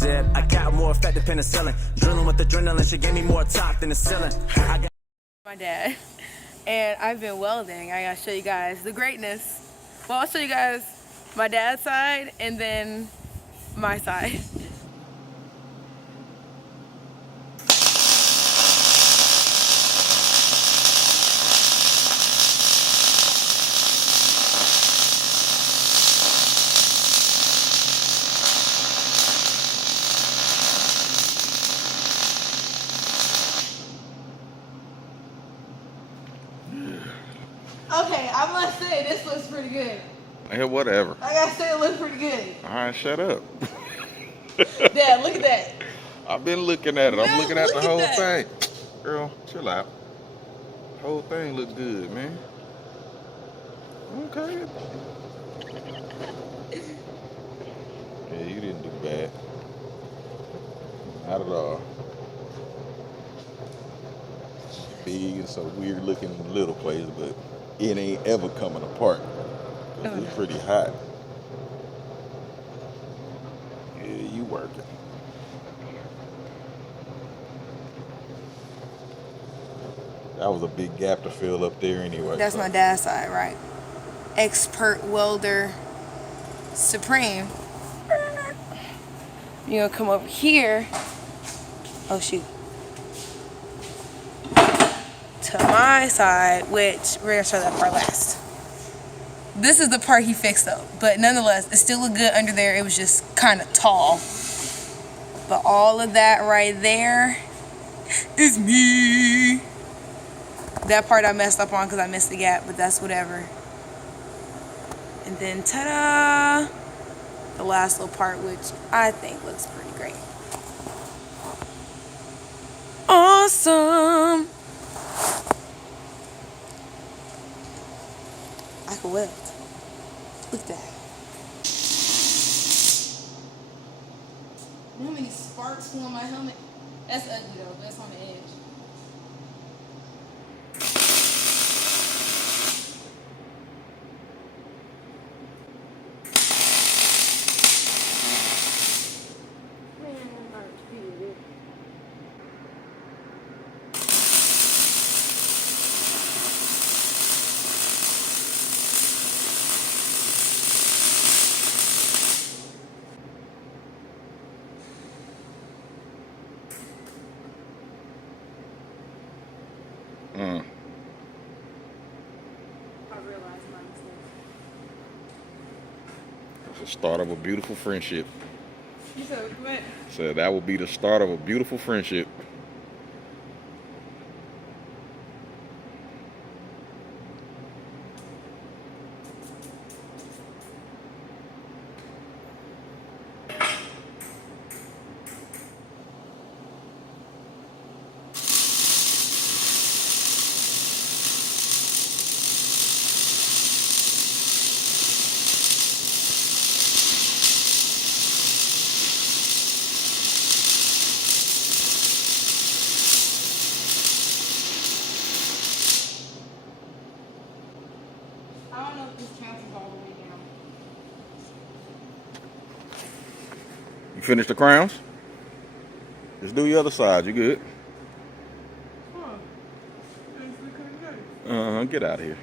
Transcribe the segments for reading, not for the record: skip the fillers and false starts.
said I got more effective penicillin. Drilling with adrenaline, she gave me more top than the ceiling. My dad, and I've been welding. I gotta show you guys the greatness. Well, I'll show you guys my dad's side and then my side. Okay, I must say this looks pretty good. Yeah, whatever. I gotta say it looks pretty good. All right, shut up. Dad, look at that. I've been looking at it. I'm looking at the whole thing. That. Girl, chill out. The whole thing looks good, man. Okay. Yeah, you didn't do bad. Not at all. Big and so weird looking in little places, but it ain't ever coming apart. It's pretty hot. Yeah, you working. That was a big gap to fill up there anyway. That's my dad's side, right? Expert welder supreme. You're gonna come over here. Oh shoot. To my side, which we're gonna show that part last. This is the part he fixed up, but nonetheless, it still looked good under there. It was just kind of tall. But all of that right there is me. That part I messed up on because I missed the gap, but that's whatever. And then ta-da! The last little part, which I think looks pretty great. Awesome! I can weld. Look at that. You know how many sparks flew on my helmet? That's ugly though, but that's on the edge. It's the start of a beautiful friendship. You said what? So that will be the start of a beautiful friendship. I don't know if this counts as all the way down. You finished the crowns? Just do the other side. You good? Get out of here.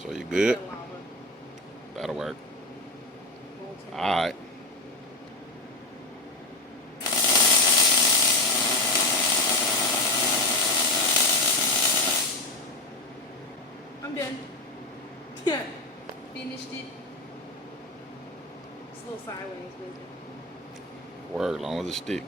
So you good? That'll work. All right. I'm done. Yeah. Finished it. It's a little sideways, but Word, long as it stick.